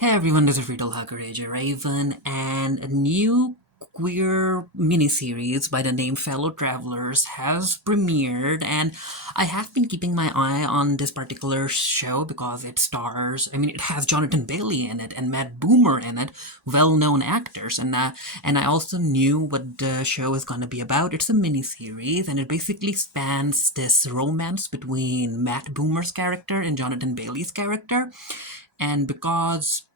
Hey everyone, this is Riddle Hacker AJ Raven, and a new queer miniseries by the name Fellow Travelers has premiered, and I have been keeping my eye on this particular show because it has Jonathan Bailey in it and Matt Boomer in it, well-known actors, and I also knew what the show is going to be about. It's a miniseries, and it basically spans this romance between Matt Boomer's character and Jonathan Bailey's character, and because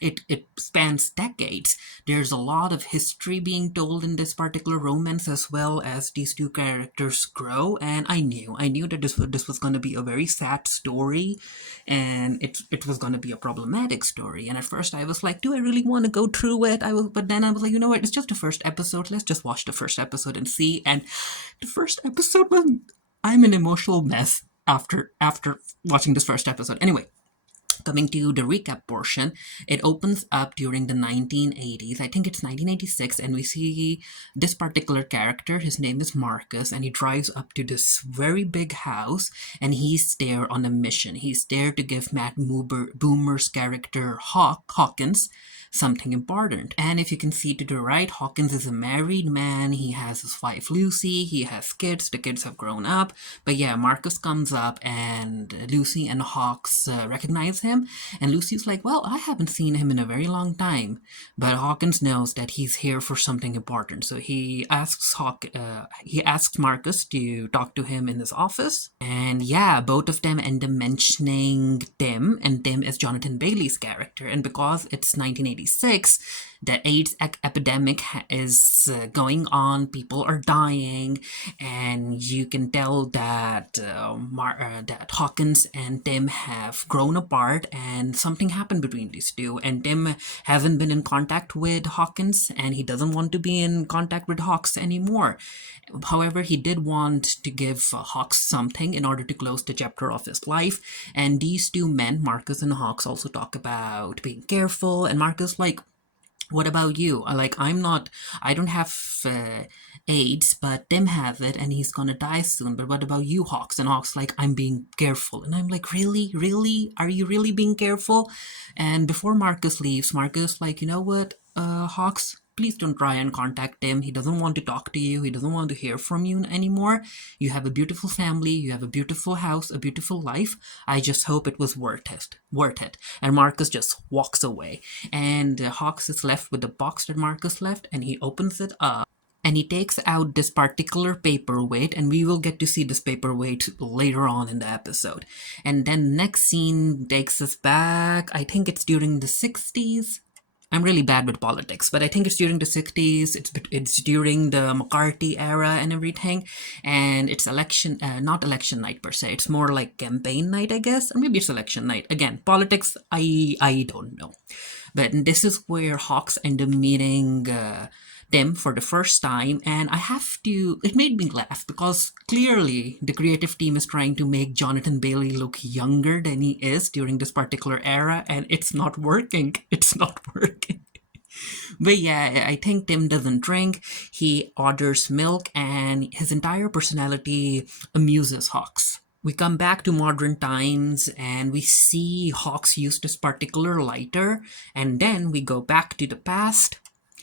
it spans decades. There's a lot of history being told in this particular romance as well as these two characters grow. And I knew that this was going to be a very sad story, and it was going to be a problematic story. And at first I was like, do I really want to go through it? But then I was like, you know what? It's just the first episode. Let's just watch the first episode and see. And the first episode was I'm an emotional mess after watching this first episode. Anyway, coming to the recap portion, it opens up during the 1980s. I think it's 1986, and we see this particular character. His name is Marcus, and he drives up to this very big house, and he's there on a mission. He's there to give Boomer's character Hawkins something important. And if you can see to the right, Hawkins is a married man. He has his wife Lucy. He has kids. The kids have grown up. But yeah, Marcus comes up, and Lucy and Hawks recognize him. And Lucy's like, well, I haven't seen him in a very long time. But Hawkins knows that he's here for something important. So he asks Marcus to talk to him in his office. And yeah, both of them end up mentioning Tim, and Tim is Jonathan Bailey's character. And because it's 1986, the AIDS epidemic is going on, people are dying, and you can tell that that Hawkins and Tim have grown apart, and something happened between these two. And Tim hasn't been in contact with Hawkins, and he doesn't want to be in contact with Hawks anymore. However, he did want to give Hawks something in order to close the chapter of his life. And these two men, Marcus and Hawks, also talk about being careful. And Marcus, like, what about you? I don't have AIDS, but Tim has it and he's gonna die soon. But what about you, Hawks? And Hawks, like, I'm being careful. And I'm like, really? Really? Are you really being careful? And before Marcus leaves, Marcus, like, you know what, Hawks? Please don't try and contact him. He doesn't want to talk to you. He doesn't want to hear from you anymore. You have a beautiful family. You have a beautiful house, a beautiful life. I just hope it was worth it. Worth it. And Marcus just walks away. And Hawks is left with the box that Marcus left, and he opens it up. And he takes out this particular paperweight, and we will get to see this paperweight later on in the episode. And then next scene takes us back. I think it's during the 60s. I'm really bad with politics, but I think it's during the 60s. It's during the McCarthy era and everything, and it's not election night per se. It's more like campaign night, I guess, or maybe it's election night. Again, politics, I don't know, but this is where Hawks end up meeting Tim for the first time, and it made me laugh because clearly the creative team is trying to make Jonathan Bailey look younger than he is during this particular era, and it's not working. It's not working. But yeah, I think Tim doesn't drink. He orders milk, and his entire personality amuses Hawks. We come back to modern times and we see Hawks use this particular lighter, and then we go back to the past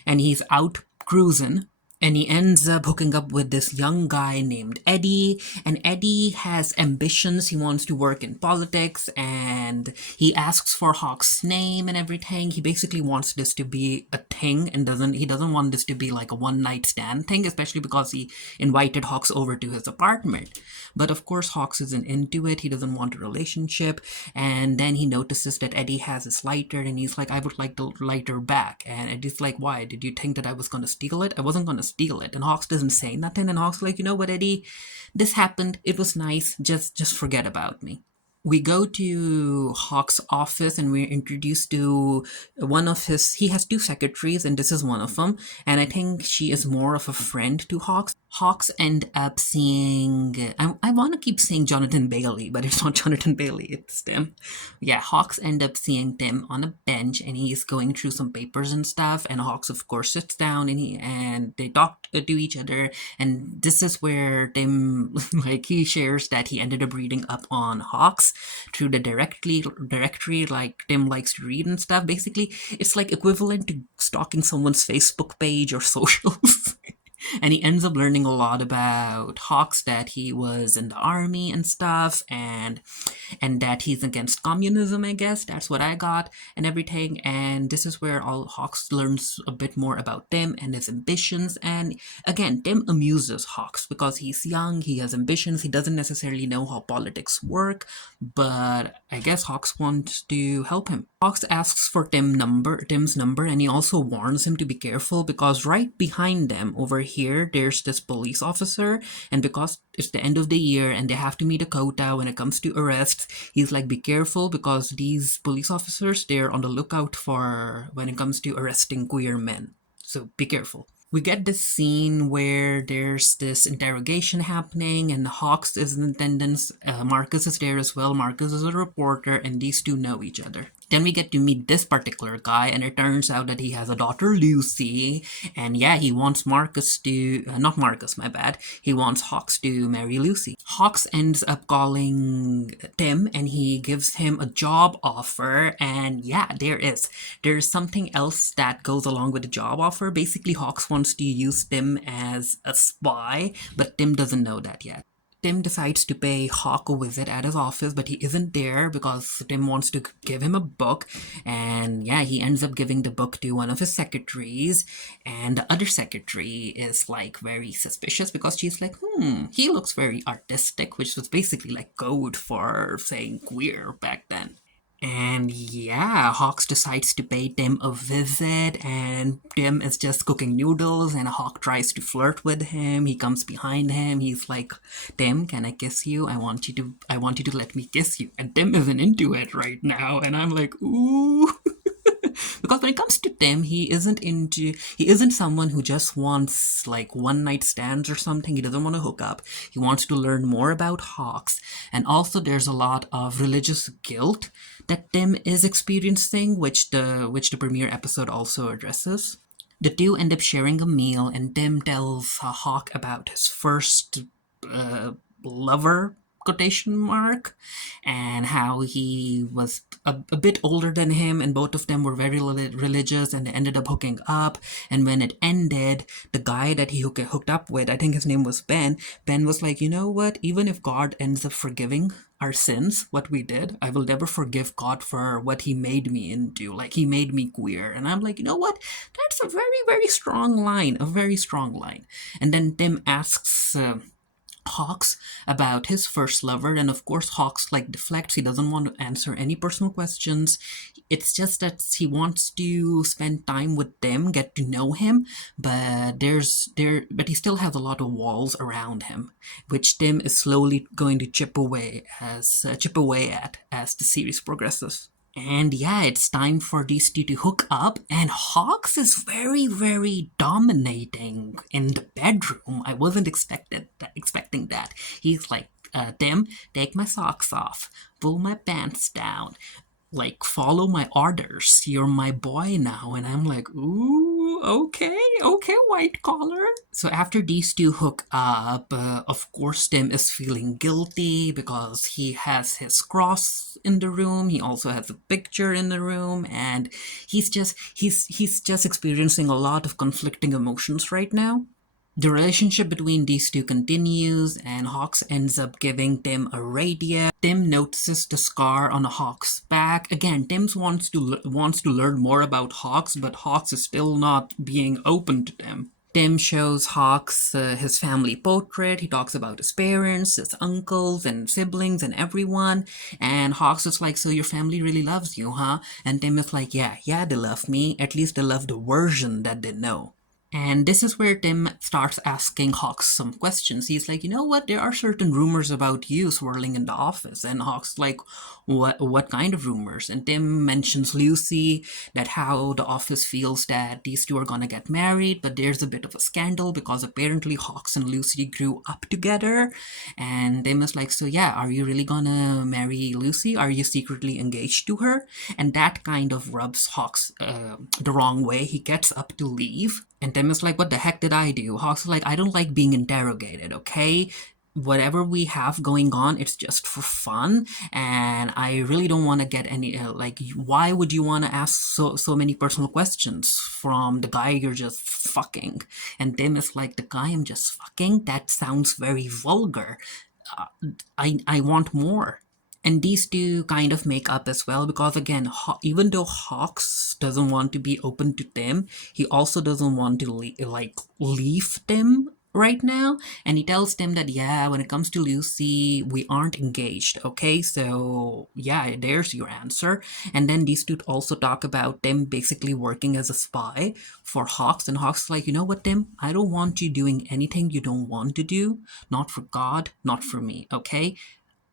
and he's out cruising, and he ends up hooking up with this young guy named Eddie. And Eddie has ambitions. He wants to work in politics, and he asks for Hawk's name and everything. He basically wants this to be a thing, and he doesn't want this to be like a one night stand thing, especially because he invited Hawks over to his apartment. But of course Hawks isn't into it. He doesn't want a relationship. And then he notices that Eddie has his lighter, and he's like, I would like the lighter back. And Eddie's like, why? Did you think that I was gonna steal it? I wasn't gonna steal it. And Hawks doesn't say nothing, and Hawks like, you know what, Eddie, this happened, it was nice, just forget about me. We go to Hawk's office, and we're introduced to he has two secretaries, and this is one of them, and I think she is more of a friend to Hawks. Hawks end up seeing. I want to keep saying Jonathan Bailey, but it's not Jonathan Bailey, it's Tim. Yeah, Hawks end up seeing Tim on a bench and he's going through some papers and stuff. And Hawks, of course, sits down and they talk to each other. And this is where Tim, like, he shares that he ended up reading up on Hawks through the directory, like Tim likes to read and stuff. Basically, it's like equivalent to stalking someone's Facebook page or socials. And he ends up learning a lot about Hawks, that he was in the army and stuff, and that he's against communism, I guess. That's what I got, and everything. And this is where all Hawks learns a bit more about Tim and his ambitions. And again, Tim amuses Hawks because he's young, he has ambitions, he doesn't necessarily know how politics work, but I guess Hawks wants to help him. Hawks asks for Tim's number, and he also warns him to be careful because right behind them over here, there's this police officer, and because it's the end of the year and they have to meet a quota when it comes to arrests, he's like, be careful because these police officers, they're on the lookout for when it comes to arresting queer men. So be careful. We get this scene where there's this interrogation happening, and Hawks is in attendance. Marcus is there as well. Marcus is a reporter, and these two know each other. Then we get to meet this particular guy, and it turns out that he has a daughter, Lucy, and yeah, he wants Marcus to, not Marcus, my bad, he wants Hawks to marry Lucy. Hawks ends up calling Tim, and he gives him a job offer, and yeah, there's something else that goes along with the job offer. Basically, Hawks wants to use Tim as a spy, but Tim doesn't know that yet. Tim decides to pay Hawk a visit at his office, but he isn't there because Tim wants to give him a book. And yeah, he ends up giving the book to one of his secretaries. And the other secretary is like very suspicious because she's like, he looks very artistic, which was basically like code for saying queer back then. And yeah, Hawks decides to pay Tim a visit, and Tim is just cooking noodles, and Hawk tries to flirt with him. He comes behind him. He's like, "Tim, can I kiss you? I want you to let me kiss you." And Tim isn't into it right now, and I'm like, ooh. Because when it comes to Tim, he isn't someone who just wants like one night stands or something. He doesn't want to hook up. He wants to learn more about Hawks. And also there's a lot of religious guilt that Tim is experiencing, which the premiere episode also addresses. The two end up sharing a meal, and Tim tells Hawk about his first uh, lover, quotation mark, and how he was a bit older than him, and both of them were very religious, and they ended up hooking up. And when it ended, the guy that he hooked up with, I think his name was Ben was like, you know what, even if God ends up forgiving our sins, what we did, I will never forgive God for what he made me into. Like, he made me queer. And I'm like, you know what, that's a very, very strong line, a very strong line. And then Tim asks Hawks about his first lover, and of course Hawks like deflects. He doesn't want to answer any personal questions. It's just that he wants to spend time with them, get to know him, but he still has a lot of walls around him, which Tim is slowly going to chip away at as the series progresses. And yeah, it's time for these two to hook up, and Hawks is very, very dominating in the bedroom. I wasn't expecting that. He's like, Tim, take my socks off, pull my pants down, like, follow my orders. You're my boy now. And I'm like, ooh, okay, white collar. So after these two hook up, of course, Tim is feeling guilty because he has his cross in the room. He also has a picture in the room, and he's just experiencing a lot of conflicting emotions right now. The relationship between these two continues, and Hawks ends up giving Tim a radio. Tim notices the scar on Hawks' back. Again, Tim wants to learn more about Hawks, but Hawks is still not being open to Tim. Tim shows Hawks his family portrait. He talks about his parents, his uncles, and siblings, and everyone. And Hawks is like, "So your family really loves you, huh?" And Tim is like, "Yeah, they love me. At least they love the version that they know." And this is where Tim starts asking Hawks some questions. He's like, you know what? There are certain rumors about you swirling in the office. And Hawks like, what kind of rumors? And Tim mentions Lucy, that how the office feels that these two are gonna get married, but there's a bit of a scandal because apparently Hawks and Lucy grew up together. And Tim is like, so yeah, are you really gonna marry Lucy? Are you secretly engaged to her? And that kind of rubs Hawks the wrong way. He gets up to leave, and Tim is like, what the heck did I do? Hawks is like, I don't like being interrogated, okay? Whatever we have going on, it's just for fun, and I really don't want to get any like. Why would you want to ask so many personal questions from the guy you're just fucking? And Tim is like, the guy I'm just fucking? That sounds very vulgar. I want more. And these two kind of make up as well because again, even though Hawks doesn't want to be open to Tim, he also doesn't want to leave Tim right now. And he tells Tim that yeah, when it comes to Lucy, we aren't engaged. Okay, so yeah, there's your answer. And then these two also talk about Tim basically working as a spy for Hawks, and Hawks is like, you know what, Tim, I don't want you doing anything you don't want to do. Not for God, not for me. Okay,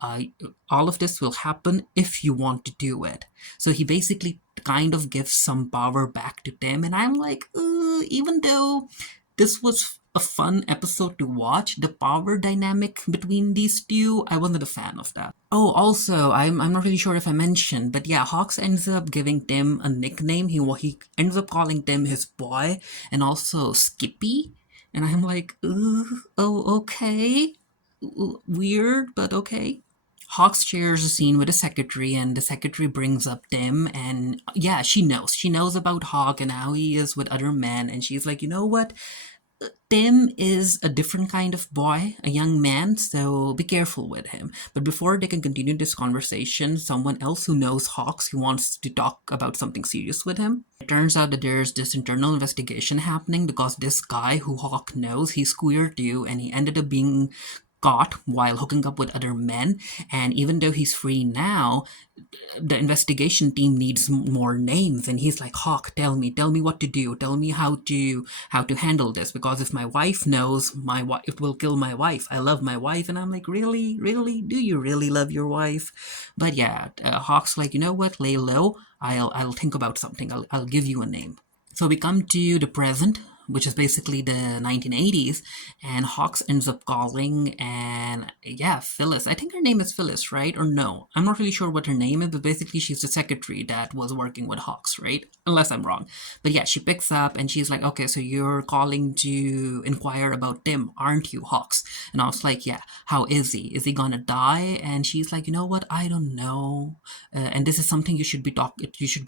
uh, all of this will happen if you want to do it. So he basically kind of gives some power back to Tim, and I'm like, even though this was a fun episode to watch, the power dynamic between these two, I wasn't a fan of that. Oh, also, I'm not really sure if I mentioned, but yeah, Hawks ends up giving Tim a nickname. He ends up calling Tim his boy, and also Skippy. And I'm like, oh, okay, weird, but okay. Hawks shares a scene with the secretary, and the secretary brings up Tim, and yeah, she knows. She knows about Hawk and how he is with other men, and she's like, you know what? Tim is a different kind of boy, a young man, so be careful with him. But before they can continue this conversation, someone else who knows Hawks who wants to talk about something serious with him. It turns out that there's this internal investigation happening because this guy who Hawk knows, he's queer too, and he ended up being caught while hooking up with other men. And even though he's free now, the investigation team needs more names, and he's like, Hawk, tell me what to do, tell me how to handle this, because if my wife knows, my wife, it will kill my wife. I love my wife. And I'm like, really, do you really love your wife? But yeah, Hawk's like, you know what, lay low, I'll think about something, I'll give you a name. So we come to the present, which is basically the 1980s, and Hawks ends up calling, and yeah, Phyllis. I think her name is Phyllis, right? Or no? I'm not really sure what her name is, but basically she's the secretary that was working with Hawks, right? Unless I'm wrong. But yeah, she picks up and she's like, okay, so you're calling to inquire about Tim, aren't you, Hawks? And I was like, yeah, how is he? Is he gonna die? And she's like, you know what? I don't know. And this is something you should be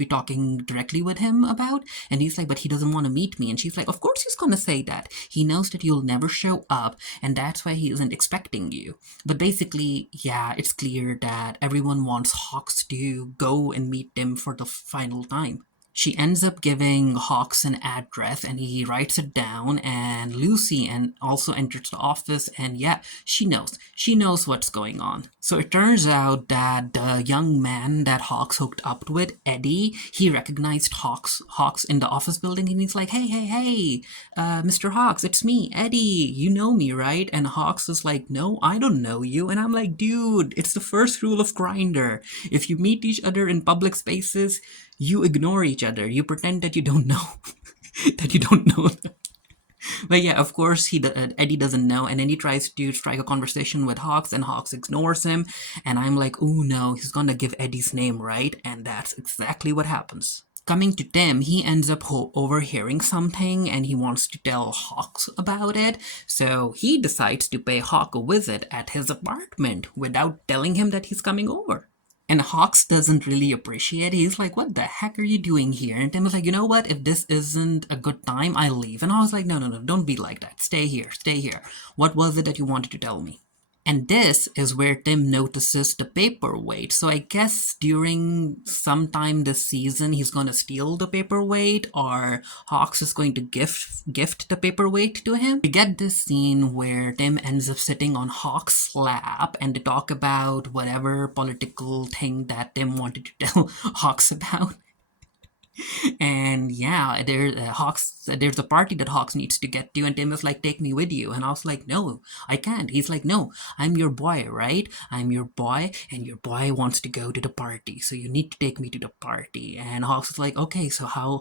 talking directly with him about. And he's like, but he doesn't want to meet me. And she's like, of course he's gonna say that. He knows that you'll never show up, and that's why he isn't expecting you. But basically, yeah, it's clear that everyone wants Hawks to go and meet them for the final time. She ends up giving Hawks an address, and he writes it down, and Lucy and also enters the office, and yeah, she knows what's going on. So it turns out that the young man that Hawks hooked up with, Eddie, he recognized Hawks in the office building, and he's like, hey, Mr. Hawks, it's me, Eddie, you know me, right? And Hawks is like, no, I don't know you. And I'm like, dude, it's the first rule of Grindr. If you meet each other in public spaces, you ignore each other. You pretend that you don't know that you don't know them. But yeah, of course, Eddie doesn't know, and then he tries to strike a conversation with Hawks, and Hawks ignores him. And I'm like, oh no, he's gonna give Eddie's name, right? And that's exactly what happens. Coming to Tim, he ends up overhearing something, and he wants to tell Hawks about it. So he decides to pay Hawk a visit at his apartment without telling him that he's coming over. And Hawks doesn't really appreciate it. He's like, what the heck are you doing here? And Tim was like, you know what? If this isn't a good time, I'll leave. And I was like, no, don't be like that. Stay here, stay here. What was it that you wanted to tell me? And this is where Tim notices the paperweight. So I guess during sometime this season, he's gonna steal the paperweight, or Hawks is going to gift the paperweight to him. We get this scene where Tim ends up sitting on Hawks' lap, and they talk about whatever political thing that Tim wanted to tell Hawks about. And yeah, there's a party that Hawks needs to get to, and Tim is like, take me with you. And I was like, no, I can't. He's like, no, I'm your boy, right? I'm your boy, and your boy wants to go to the party, so you need to take me to the party. And Hawks is like, okay, so how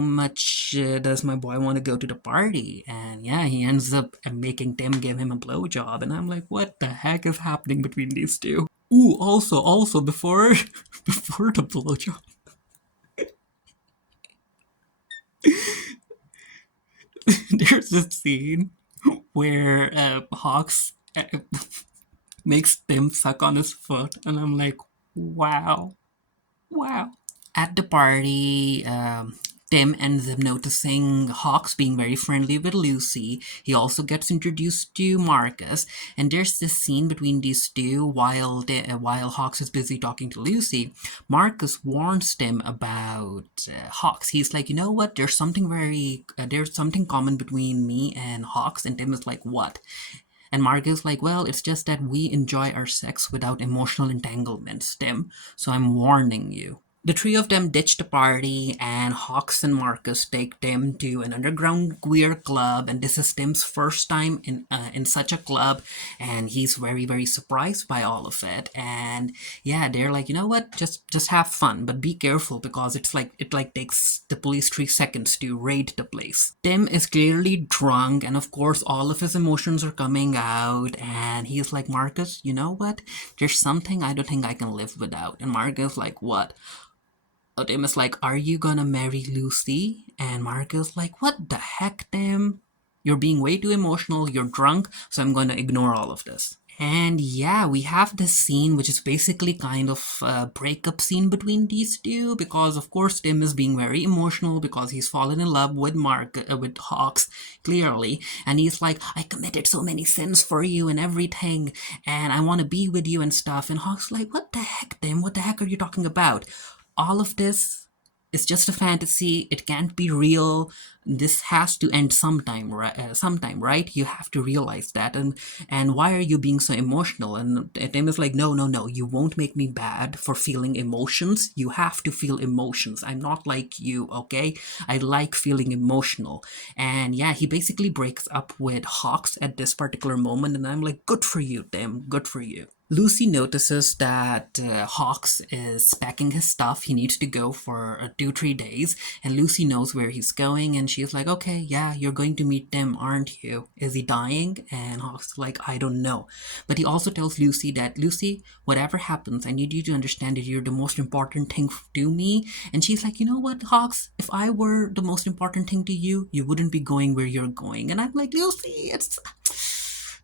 much does my boy want to go to the party? And yeah, he ends up making Tim give him a blowjob, and I'm like, what the heck is happening between these two? Ooh, also before before the blowjob, there's this scene where Hawks makes Tim suck on his foot, and I'm like, wow, wow. At the party, Tim ends up noticing Hawks being very friendly with Lucy. He also gets introduced to Marcus, and there's this scene between these two while Hawks is busy talking to Lucy. Marcus warns Tim about Hawks. He's like, you know what? There's something common between me and Hawks, and Tim is like, what? And Marcus like, well, it's just that we enjoy our sex without emotional entanglements, Tim. So I'm warning you. The three of them ditch the party, and Hawks and Marcus take Tim to an underground queer club. And this is Tim's first time in such a club, and he's very surprised by all of it. And yeah, they're like, you know what, just have fun, but be careful because it takes the police 3 seconds to raid the place. Tim is clearly drunk, and of course, all of his emotions are coming out. And he's like, Marcus, you know what? There's something I don't think I can live without. And Marcus like, what? Tim is like, are you gonna marry Lucy? And Marco's like, what the heck, Tim? You're being way too emotional, you're drunk, so I'm gonna ignore all of this. And yeah, we have this scene which is basically kind of a breakup scene between these two because, of course, Tim is being very emotional because he's fallen in love with with Hawks, clearly. And he's like, I committed so many sins for you and everything, and I want to be with you and stuff. And Hawks like, what the heck, Tim? What the heck are you talking about? All of this is just a fantasy. It can't be real. This has to end sometime, right? Sometime, right? You have to realize that. And why are you being so emotional? And Tim is like, no, no, no. You won't make me bad for feeling emotions. You have to feel emotions. I'm not like you, okay? I like feeling emotional. And yeah, he basically breaks up with Hawks at this particular moment, and I'm like, good for you, Tim. Good for you. Lucy notices that Hawks is packing his stuff. He needs to go for 2, 3 days, and Lucy knows where he's going. And she's like, "Okay, yeah, you're going to meet Tim, aren't you? Is he dying?" And Hawks is like, "I don't know," but he also tells Lucy that, Lucy, whatever happens, I need you to understand that you're the most important thing to me. And she's like, "You know what, Hawks? If I were the most important thing to you, you wouldn't be going where you're going." And I'm like, Lucy, it's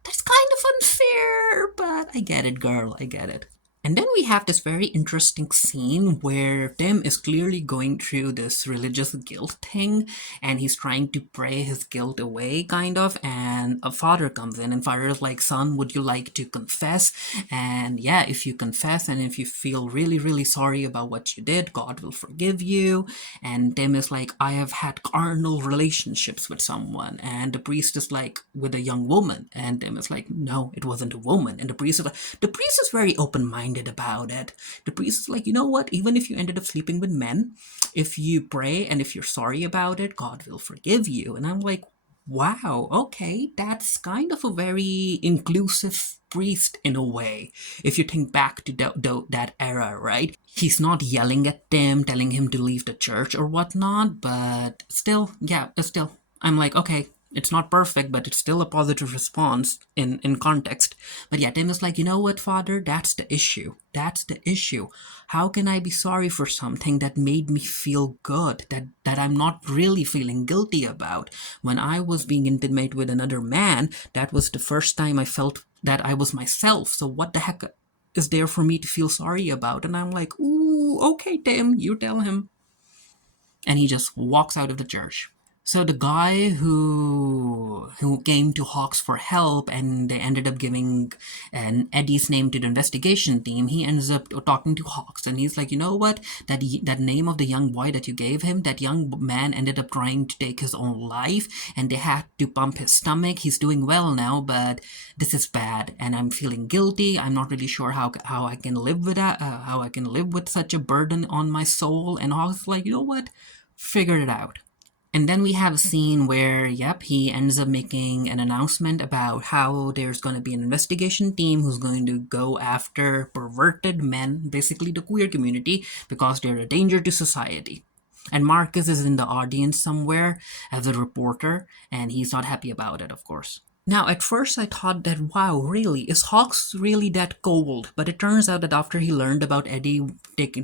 that's kind of unfair, but I get it, girl, I get it. And then we have this very interesting scene where Tim is clearly going through this religious guilt thing, and he's trying to pray his guilt away, kind of. And a father comes in, and father is like, son, would you like to confess? And yeah, if you confess and if you feel really sorry about what you did, God will forgive you. And Tim is like, I have had carnal relationships with someone. And the priest is like, with a young woman. And Tim is like, no, it wasn't a woman. And the priest is very open minded about it. The priest is like, you know what? Even if you ended up sleeping with men, if you pray and if you're sorry about it, God will forgive you. And I'm like, wow, okay, that's kind of a very inclusive priest in a way. If you think back to that era, right? He's not yelling at them, telling him to leave the church or whatnot, but still, yeah, still, I'm like, okay, it's not perfect, but it's still a positive response in context. But yeah, Tim is like, you know what, Father? That's the issue. That's the issue. How can I be sorry for something that made me feel good, that I'm not really feeling guilty about? When I was being intimate with another man, that was the first time I felt that I was myself. So what the heck is there for me to feel sorry about? And I'm like, ooh, okay, Tim, you tell him. And he just walks out of the church. So the guy who came to Hawks for help, and they ended up giving an Eddie's name to the investigation team. He ends up talking to Hawks, and he's like, you know what? That name of the young boy that you gave him, that young man ended up trying to take his own life, and they had to pump his stomach. He's doing well now, but this is bad, and I'm feeling guilty. I'm not really sure how I can live with that, how I can live with such a burden on my soul. And Hawks like, you know what? Figure it out. And then we have a scene where, yep, he ends up making an announcement about how there's going to be an investigation team who's going to go after perverted men, basically the queer community, because they're a danger to society. And Marcus is in the audience somewhere as a reporter, and he's not happy about it, of course. Now, at first, I thought that, wow, really, is Hawks really that cold? But it turns out that after he learned about Eddie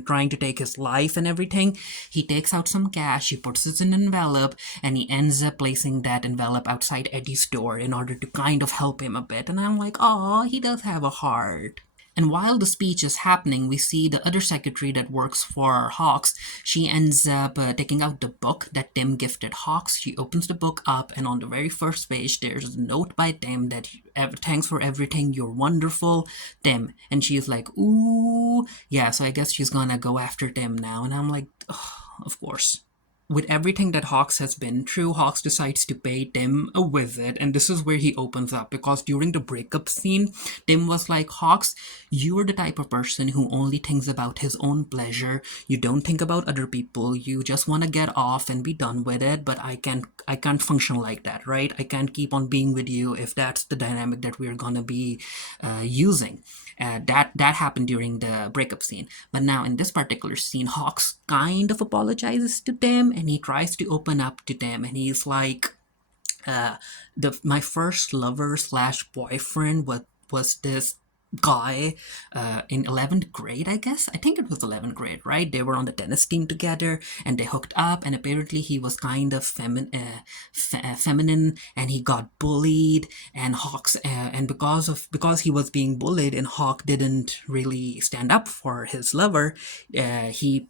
trying to take his life and everything, he takes out some cash, he puts it in an envelope, and he ends up placing that envelope outside Eddie's door in order to kind of help him a bit. And I'm like, oh, he does have a heart. And while the speech is happening, we see the other secretary that works for Hawks. She ends up taking out the book that Tim gifted Hawks. She opens the book up, and on the very first page, there's a note by Tim that thanks for everything, you're wonderful, Tim. And she's like, ooh, yeah, so I guess she's gonna go after Tim now. And I'm like, oh, of course. With everything that Hawks has been through, Hawks decides to pay Tim a visit, and this is where he opens up because during the breakup scene, Tim was like, Hawks, you're the type of person who only thinks about his own pleasure. You don't think about other people. You just want to get off and be done with it, but I can't function like that, right? I can't keep on being with you if that's the dynamic that we're gonna be using. That happened during the breakup scene. But now in this particular scene, Hawks kind of apologizes to Tim, and he tries to open up to Tim, and he's like, my first lover slash boyfriend was this guy in 11th grade, I guess. I think it was 11th grade, right? They were on the tennis team together, and they hooked up, and apparently he was kind of feminine, and he got bullied, and Hawks and because he was being bullied and Hawk didn't really stand up for his lover, he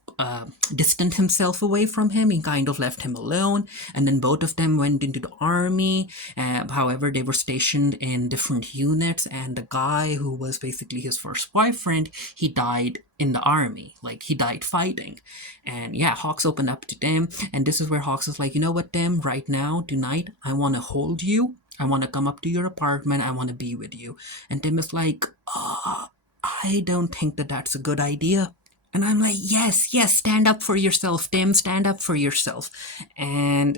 distanced himself away from him. He kind of left him alone, and then both of them went into the army. However, they were stationed in different units, and the guy who was basically his first boyfriend, he died in the army. Like, he died fighting. And yeah, Hawks opened up to Tim, and this is where Hawks is like, you know what, Tim, right now, tonight, I want to hold you. I want to come up to your apartment. I want to be with you. And Tim is like, I don't think that that's a good idea. And I'm like, yes, yes, stand up for yourself, Tim, stand up for yourself. And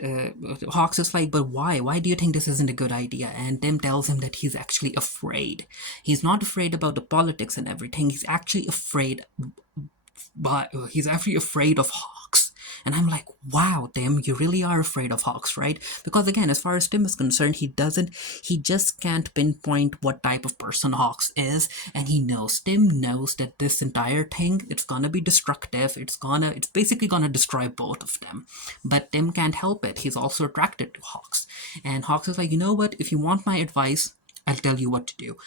Hawks is like, but why? Why do you think this isn't a good idea? And Tim tells him that he's actually afraid. He's not afraid about the politics and everything. He's actually afraid of Hawks. And I'm like, wow, Tim, you really are afraid of Hawks, right? Because again, as far as Tim is concerned, he just can't pinpoint what type of person Hawks is. And Tim knows that this entire thing, it's gonna be destructive. It's basically gonna destroy both of them. But Tim can't help it. He's also attracted to Hawks. And Hawks is like, you know what? If you want my advice, I'll tell you what to do.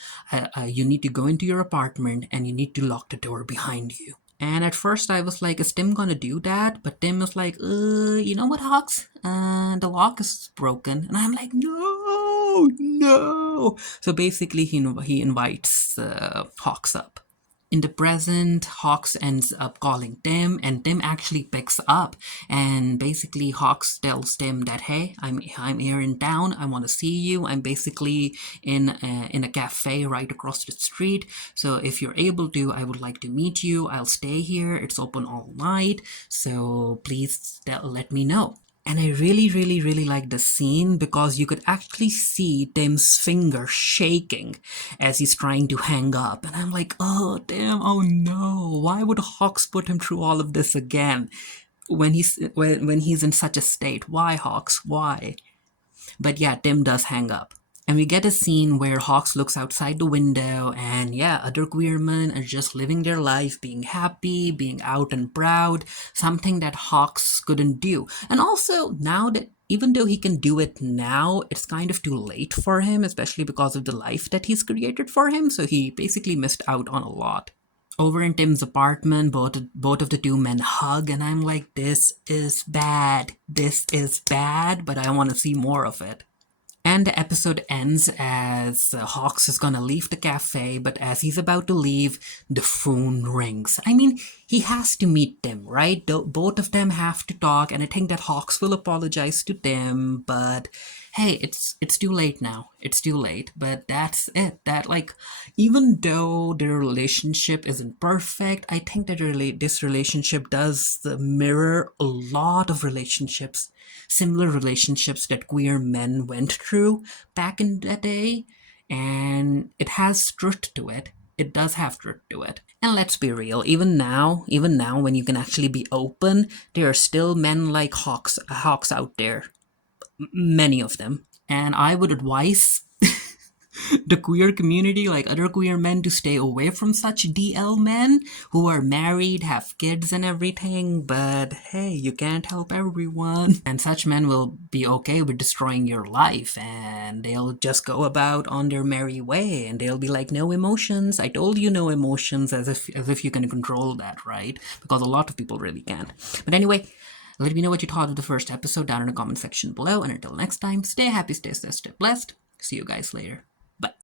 You need to go into your apartment and you need to lock the door behind you. And at first I was like, is Tim gonna do that? But Tim was like, you know what, Hawks? The lock is broken. And I'm like, no, no. So basically he invites Hawks up. In the present, Hawks ends up calling Tim, and Tim actually picks up. And basically, Hawks tells Tim that, hey, I'm here in town. I want to see you. I'm basically in a cafe right across the street. So if you're able to, I would like to meet you. I'll stay here. It's open all night. So please let me know. And I really, really, really like the scene because you could actually see Tim's finger shaking as he's trying to hang up. And I'm like, oh, Tim, oh no. Why would Hawks put him through all of this again when he's in such a state? Why, Hawks? Why? But yeah, Tim does hang up. And we get a scene where Hawks looks outside the window, and yeah, other queer men are just living their life, being happy, being out and proud, something that Hawks couldn't do. And also, now that even though he can do it now, it's kind of too late for him, especially because of the life that he's created for him, so he basically missed out on a lot. Over in Tim's apartment, both of the two men hug, and I'm like, this is bad. This is bad, but I want to see more of it. And the episode ends as Hawks is gonna leave the cafe, but as he's about to leave, the phone rings. I mean, he has to meet Tim, right? Both of them have to talk, and I think that Hawks will apologize to Tim, but hey, it's too late now. It's too late. But that's it. That like, even though their relationship isn't perfect, I think that this relationship does mirror a lot of relationships, similar relationships that queer men went through back in the day, and it has truth to it. It does have truth to it. And let's be real, even now when you can actually be open, there are still men like hawks out there, many of them. And I would advise the queer community, like other queer men, to stay away from such DL men who are married, have kids, and everything. But hey, you can't help everyone. And such men will be okay with destroying your life, and they'll just go about on their merry way, and they'll be like, no emotions. I told you no emotions, as if you can control that, right? Because a lot of people really can't. But anyway, let me know what you thought of the first episode down in the comment section below. And until next time, stay happy, stay safe, stay blessed. See you guys later. Bye.